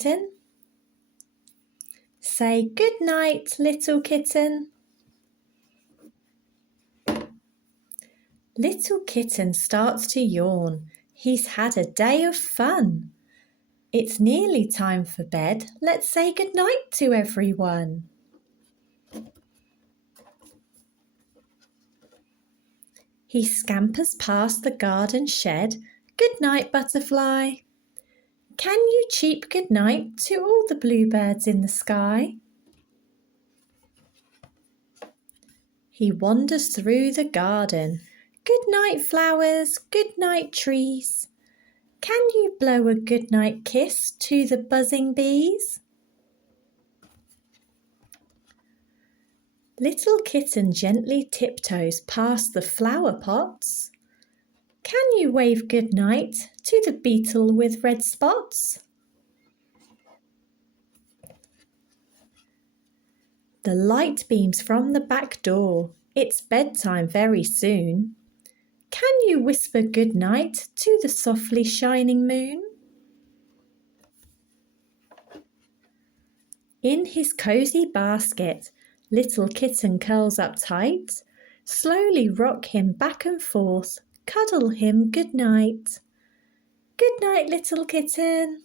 Kitten. Say good night, little kitten. Little kitten starts to yawn. He's had a day of fun. It's nearly time for bed. Let's say good night to everyone. He scampers past the garden shed. Good night, butterfly. Can you cheep good night to all the bluebirds in the sky? He wanders through the garden. Good night, flowers. Good night, trees. Can you blow a good night kiss to the buzzing bees? Little kitten gently tiptoes past the flower pots. Can you wave good night to the beetle with red spots? The light beams from the back door. It's bedtime very soon. Can you whisper good night to the softly shining moon? In his cosy basket, little kitten curls up tight. Slowly rock him back and forth. Cuddle him good night. Good night, little kitten.